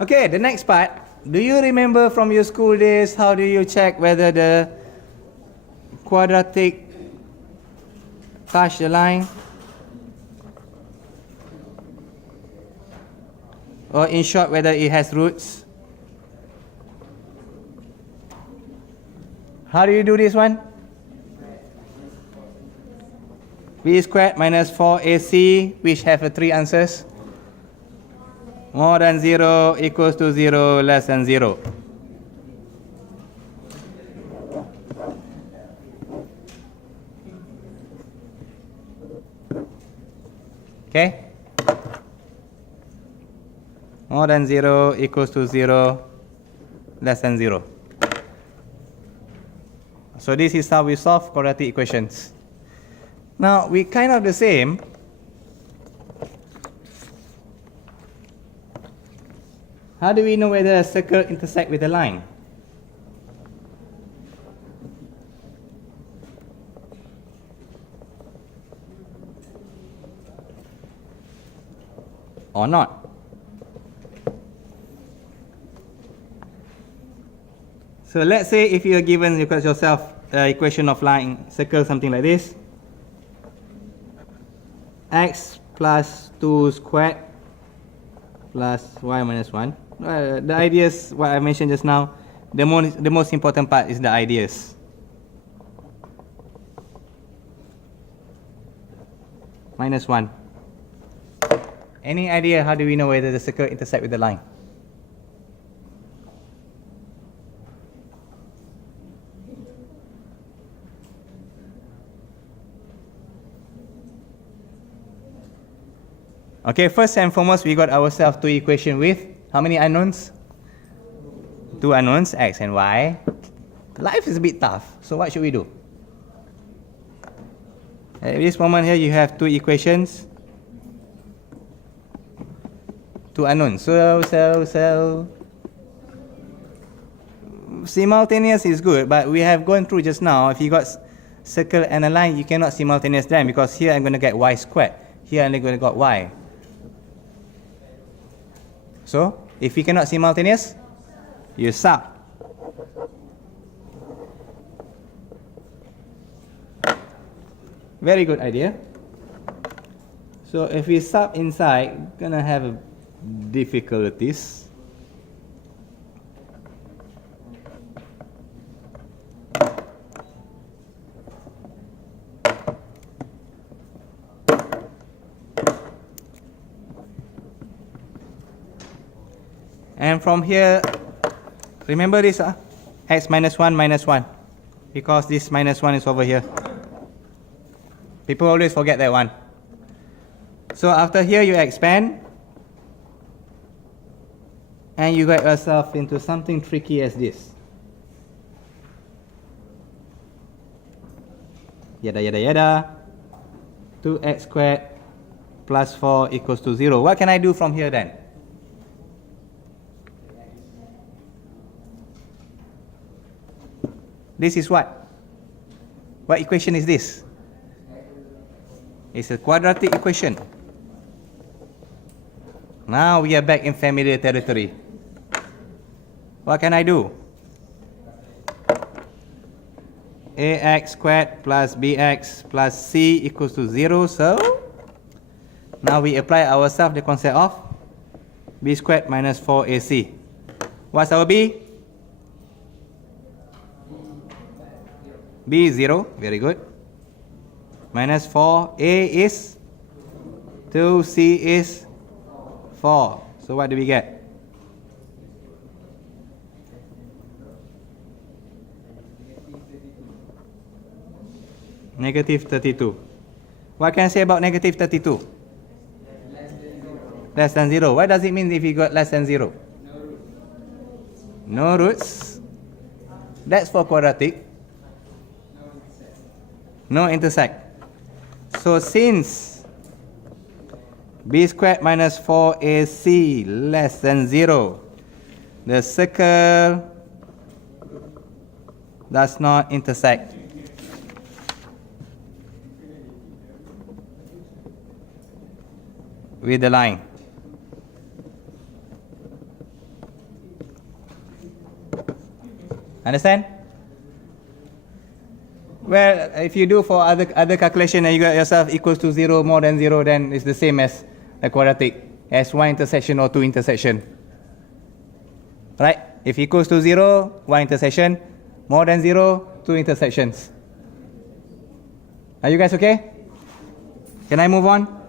Okay, the next part. Do you remember from your school days, how do you check whether the quadratic touch the line? Or in short, whether it has roots? How do you do this one? B squared minus 4AC, which have three answers. More than 0, equals to 0, less than 0. Okay? More than 0, equals to 0, less than 0. So this is how we solve quadratic equations. Now, we kind of the same. How do we know whether a circle intersects with a line? Or not? So let's say if you are given yourself an equation of line, circle something like this. X plus 2 squared plus y minus 1. The ideas, what I mentioned just now, the most important part is the ideas. Minus 1. Any idea how do we know whether the circle intersects with the line? Okay, first and foremost, we got ourselves two equations with how many unknowns? Two unknowns, x and y. Life is a bit tough, so what should we do? At this moment here, you have two equations, two unknowns. So simultaneous is good, but we have gone through just now. If you got circle and a line, you cannot simultaneous them because here I'm going to get y squared. Here I'm going to get y. So, if we cannot simultaneous, you sub. Very good idea. So, if we sub inside, gonna have difficulties. And from here, remember this, x minus 1 minus 1, because this minus 1 is over here. People always forget that one. So after here, you expand, and you get yourself into something tricky as this. Yada yada yada. 2x squared plus 4 equals to 0. What can I do from here then? This is what? What equation is this? It's a quadratic equation. Now we are back in familiar territory. What can I do? Ax squared plus bx plus c equals to 0. So now we apply ourselves the concept of b squared minus 4ac. What's our b? B is 0, very good. Minus 4, A is 2, C is 4. So what do we get? Negative 32. What can I say about negative 32? Less than 0. What does it mean if you got less than 0? No roots. That's for quadratic. No intersect. So since b squared minus 4ac less than 0, the circle does not intersect. With the line. Understand? Well, if you do for other calculation and you got yourself equals to 0, more than 0, then it's the same as a quadratic, as one intersection or two intersection. Right? If equals to 0, one intersection, more than 0, two intersections. Are you guys okay? Can I move on?